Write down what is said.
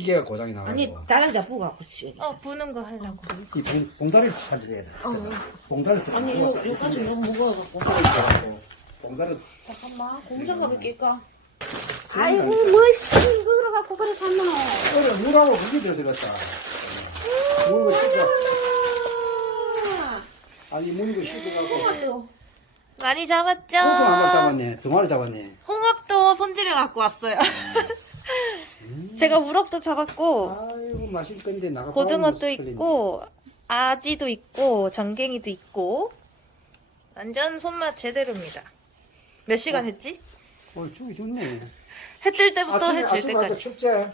기계가 고장이 아니 나가지고. 다른데 부어갖고 씨. 부는 거 하려고. 이 봉다리를 찾아야 돼. 봉다리를 아니 이거까지 너무 무거워갖고. 봉다리. 잠깐만 공장 가면 낄까? 아이고, 뭐씨, 이거 갖고 그래 샀노. 그래, 물하고 그게 돼서 그렇다. 물고 씻어. 아니, 물고 씻어갖고. 많이 잡았죠? 고등 한 마리 잡았네. 두 마리 잡았네. 홍합도 손질해 갖고 왔어요. 제가 우럭도 잡았고, 아이고, 맛있을 건데, 나가. 고등어도 있고, 아지도 있고, 전갱이도 있고, 완전 손맛 제대로입니다. 몇 시간 했지? 죽이 좋네. 해 뜰 때부터 해 질 아침에 때까지. 축제.